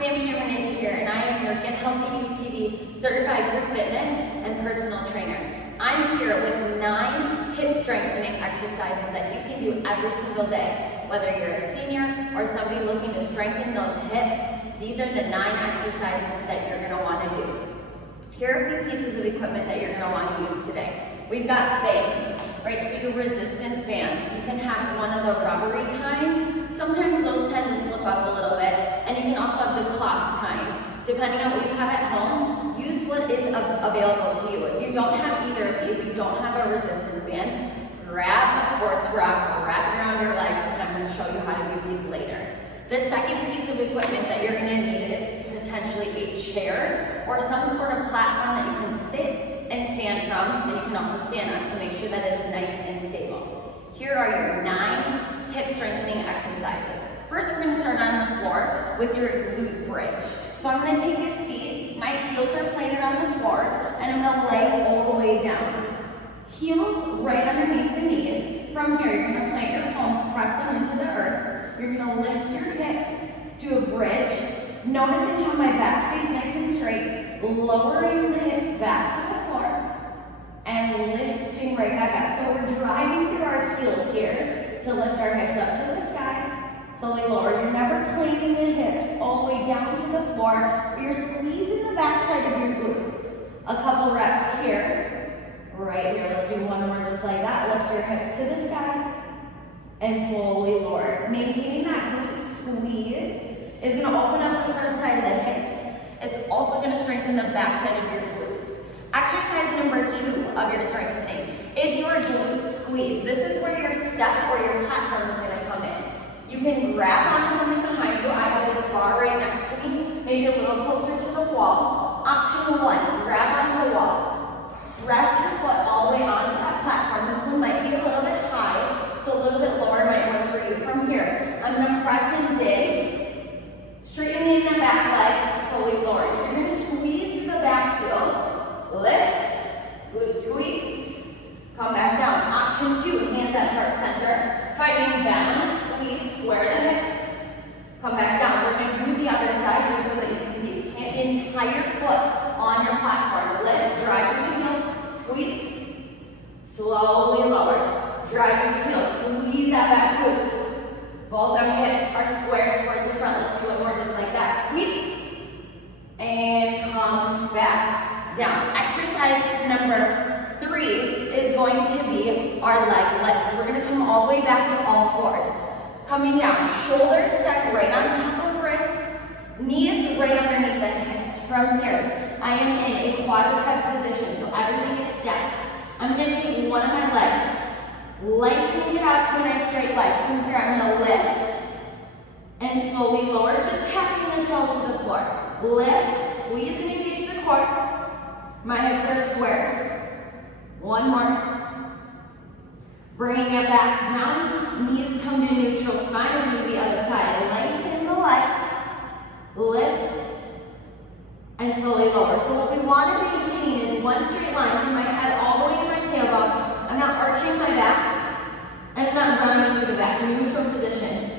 Sam Cameron is here, and I am your Get Healthy UTV certified group fitness and personal trainer. I'm here with 9 hip strengthening exercises that you can do every single day. Whether you're a senior or somebody looking to strengthen those hips, these are the 9 exercises that you're going to want to do. Here are a few pieces of equipment that you're going to want to use today. We've got bands, right? So your resistance bands. You can have one of the rubbery kind. Sometimes those tend to slip up a little bit, and you can also have the cloth kind. Depending on what you have at home, use what is available to you. If you don't have either of these, you don't have a resistance band, grab a sports bra, wrap it around your legs, and I'm going to show you how to do these later. The second piece of equipment that you're going to need is potentially a chair or some sort of platform that you can sit and stand from, and you can also stand on, so make sure that it is nice and stable. Here are your 9 hip strengthening exercises. First, we're going to start on the floor with your glute bridge. So I'm going to take a seat, my heels are planted on the floor, and I'm going to lay all the way down. Heels right underneath the knees. From here, you're going to plant your palms, press them into the earth. You're going to lift your hips to a bridge, noticing how my back stays nice and straight, lowering the hips back to the floor, and lifting right back up. So we're driving through our heels here to lift our hips up to the sky. Slowly lower. You're never planting the hips all the way down to the floor, but you're squeezing the backside of your glutes. A couple reps here. Right here. Let's do one more just like that. Lift your hips to the sky and slowly lower. Maintaining that glute squeeze is going to open up the front side of the hips. It's also going to strengthen the backside of your glutes. Exercise number 2 of your strengthening is your glute squeeze. This is where your step or your platform is going to come in. You can grab onto something behind you. I have this bar right next to me, maybe a little closer to the wall. Option 1, grab onto the wall. Press your foot all the way onto that platform. This one might be a little bit high, so a little bit lower might work for you. From here, I'm going to press and dig, straightening the back leg, slowly lowering. So you're going to squeeze through the back heel, lift, glute squeeze, come back down. Option 2, hands at heart center, finding balance, squeeze, square the hips, come back down. We're going to do the other side just so that you can see the entire foot on your platform. Lift, drive through the heel, squeeze, slowly lower, drive through the heel, squeeze that back glute. Both our hips are squared towards the front. Let's do it more just like that. Squeeze, and come back down. Exercise number 3 is going to be our leg lift. We're going to come all the way back to all fours. Coming down, shoulders stacked right on top of wrists, knees right underneath the hips. From here, I am in a quadruped position, so everything is stacked. I'm going to take one of my legs, lengthening it out to a nice straight leg. From here, I'm going to lift and slowly lower, just tapping the toe to the floor. Lift, squeeze and engage the core. My hips are square. One more. Bringing it back down, knees come to neutral spine, and do the other side. Lengthen the leg, lift, and slowly lower. So what we want to maintain is one straight line from my head all the way to my tailbone. I'm not arching my back, and I'm not rounding through the back. Neutral position,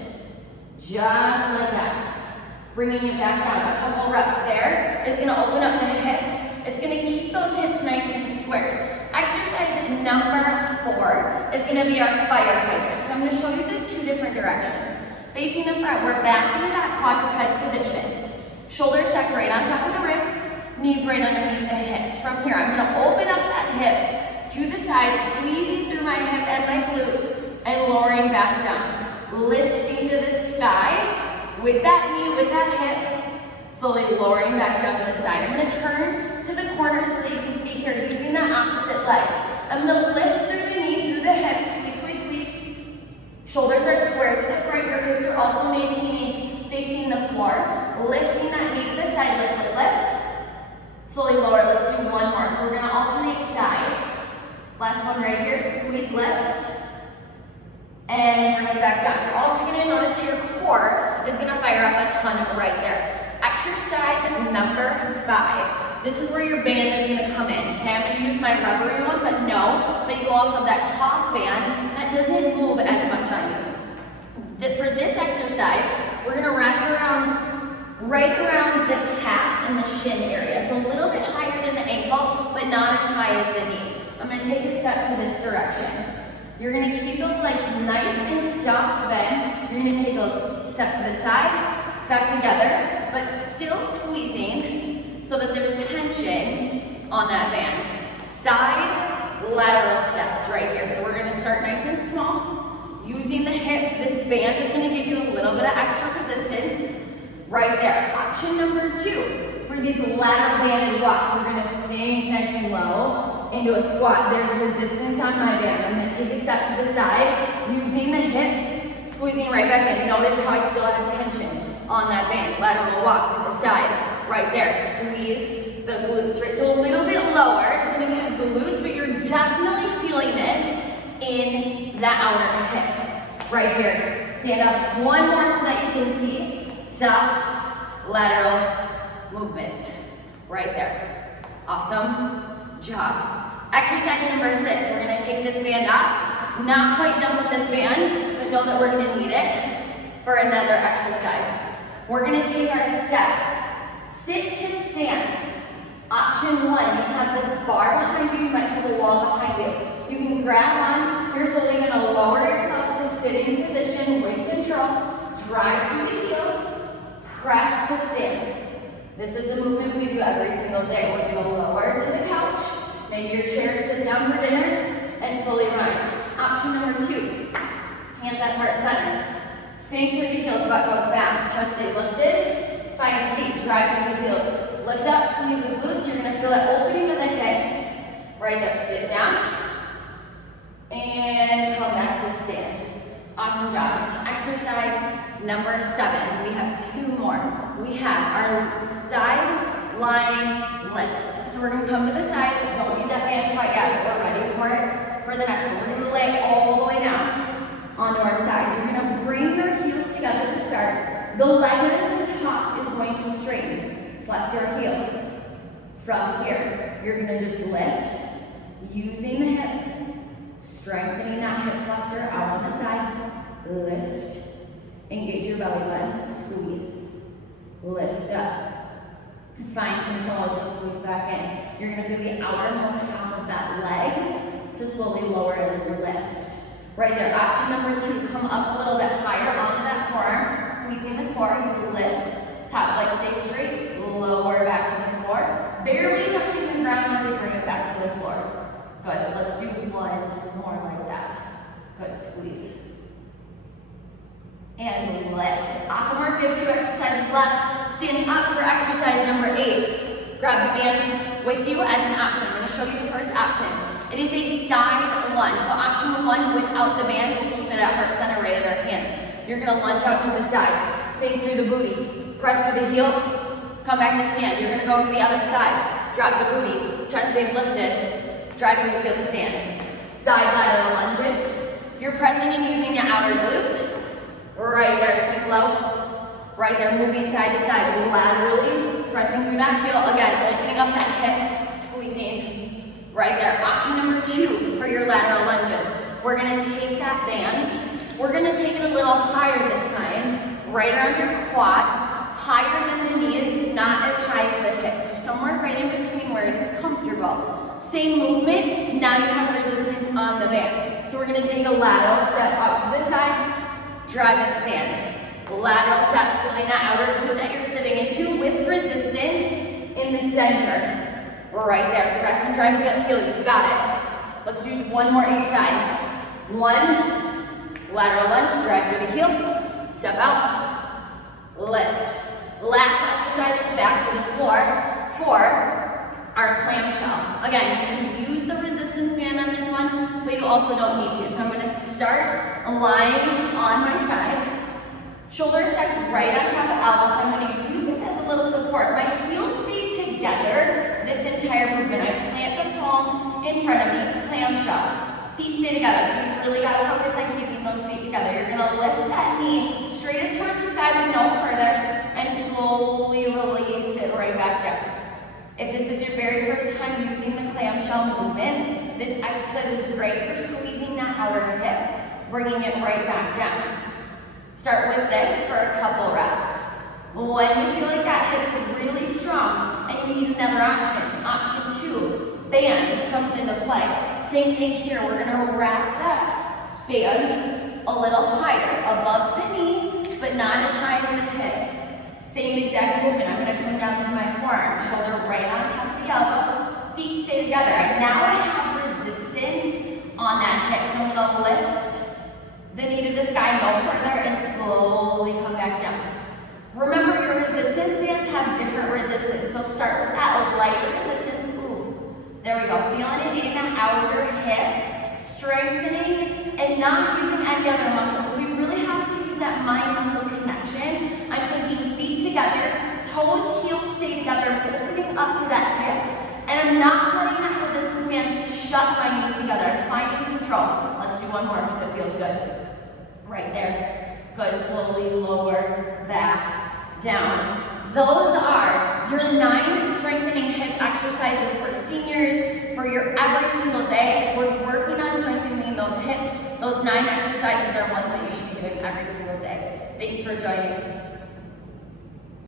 just like that. Bringing it back down. A couple reps there is going to open up the hips. It's going to keep those hips nice and squared. Exercise number 4 is going to be our fire hydrant. So I'm going to show you this 2 different directions. Facing the front, we're back into that quadruped position. Shoulders stacked right on top of the wrists, knees right underneath the hips. From here, I'm going to open up that hip to the side, squeezing through my hip and my glute, and lowering back down. Lifting to the sky with that knee, with that hip, slowly lowering back down to the side. I'm going to turn to the corner so that you can see here, using that opposite leg. I'm going to lift through the knee, through the hip, squeeze, squeeze, squeeze. Shoulders are squared to the front. Your hips are also maintaining, facing the floor. Lifting that knee to the side, lift, lift, lift. Slowly lower. Let's do one more. So we're going to alternate sides. Last one right here, squeeze, lift, and bring it back down. You're also going to notice that your core is going to fire up a ton right there. Exercise number 5. This is where your band is going to come in. Okay, I'm going to use my rubbery one, but know that you also have that cloth band that doesn't move as much on you. For this exercise, we're going to wrap it around right around the calf and the shin area. So a little bit higher than the ankle, but not as high as the knee. I'm gonna take a step to this direction. You're gonna keep those legs nice and soft bend. You're gonna take a step to the side, back together, but still squeezing so that there's tension on that band. Side lateral steps right here. So we're gonna start nice and small, using the hips. This band is gonna give you a little bit of extra resistance right there. Option number 2, for these lateral banded walks, we're gonna sink nice and low into a squat. There's resistance on my band. I'm gonna take a step to the side, using the hips, squeezing right back in. Notice how I still have tension on that band. Lateral walk to the side, right there. Squeeze the glutes, right? So a little bit lower, it's gonna use the glutes, but you're definitely feeling this in the outer hip. Right here, stand up one more so that you can see soft lateral movements, right there. Awesome job. Exercise number 6, we're gonna take this band off. Not quite done with this band, but know that we're gonna need it for another exercise. We're gonna take our step, sit to stand. Option 1, you have this bar behind you, you might have a wall behind you. You can grab on, you're slowly gonna lower yourself to sitting position with control, drive through the heels, press to stand. This is a movement we do every single day. We're gonna lower to the couch, maybe your chair, sit down for dinner, and slowly rise. Option number 2, hands at heart center. Sink through the heels, butt goes back, chest stays lifted. Find a seat, drive through the heels. Lift up, squeeze the glutes. You're gonna feel that opening of the hips. Right there, sit down. And come back to stand. Awesome job. Exercise number 7. We have 2 more. We have our side lying lift. So we're gonna come to the side. Don't need that band quite yet, but we're ready for it for the next one. We're gonna lay all the way down onto our sides. You're gonna bring your heels together to start. The leg at the top is going to straighten. Flex your heels. From here, you're gonna just lift, using the hip, strengthening that hip flexor out on the side. Lift, engage your belly button, squeeze, lift up. And find control as you squeeze back in. You're gonna feel the outermost half of that leg to slowly lower and lift. Right there, option number 2, come up a little bit higher onto that forearm, squeezing the core, you lift, top leg stays straight, lower back to the floor, barely touching the ground as you bring it back to the floor. Good, let's do one more like that. Good, squeeze. And lift. Awesome work, we have 2 exercises left. Standing up for exercise number 8. Grab the band with you as an option. I'm gonna show you the first option. It is a side lunge. So option 1, without the band, we'll keep it at heart center right in our hands. You're gonna lunge out to the side. Sink through the booty. Press through the heel. Come back to stand. You're gonna go to the other side. Drop the booty. Chest stays lifted. Drive through the heel to stand. Side lateral lunges. You're pressing and using your outer glute. Right there, sink low. Right there, moving side to side. Laterally, pressing through that heel. Again, opening up that hip, squeezing. Right there. Option number 2 for your lateral lunges. We're gonna take that band. We're gonna take it a little higher this time. Right around your quads. Higher than the knees, not as high as the hips. So somewhere right in between where it is comfortable. Same movement, now you have resistance on the band. So we're gonna take a lateral step out to the side, drive and stand. Lateral step, feeling that outer glute that you're sitting into with resistance in the center. Right there, press and drive to that heel, you got it. Let's do one more each side. 1, lateral lunge, drive through the heel, step out, lift. Last exercise, back to the floor for our clamshell. Again, you can use the resistance band on this one, but you also don't need to. So I'm gonna start lying on my side. Shoulders stacked right on top of elbows. So I'm gonna use this as a little support. My heels stay together this entire movement. I plant the palm in front of me, clamshell. Feet stay together, so you really gotta focus on keeping those feet together. You're gonna lift that knee straight up towards the sky, but no further, and slowly release it right back down. If this is your very first time using the clamshell movement, this exercise is great for squeezing that outer hip, bringing it right back down. Start with this for a couple reps. When you feel like strong and you need another option. Option 2, band comes into play. Same thing here, we're gonna wrap that band a little higher, above the knee, but not as high as the hips. Same exact movement, I'm gonna come down to my forearm, shoulder right on top of the elbow, feet stay together. Now I have resistance on that hip, so I'm gonna lift the knee to the sky, go further, and slowly come back down. Remember, your resistance bands have different resistance, so start with that lighter resistance. Ooh, there we go, feeling it in the outer hip, strengthening, and not using any other muscle. So we really have to use that mind-muscle connection. I'm keeping feet together, toes, heels stay together, opening up through that hip, and I'm not letting that resistance band shut my knees together. I'm finding control. Let's do one more because it feels good. Right there. Good, slowly lower back down. Those are your 9 strengthening hip exercises for seniors, for your every single day. We're working on strengthening those hips. Those 9 exercises are ones that you should be doing every single day. Thanks for joining.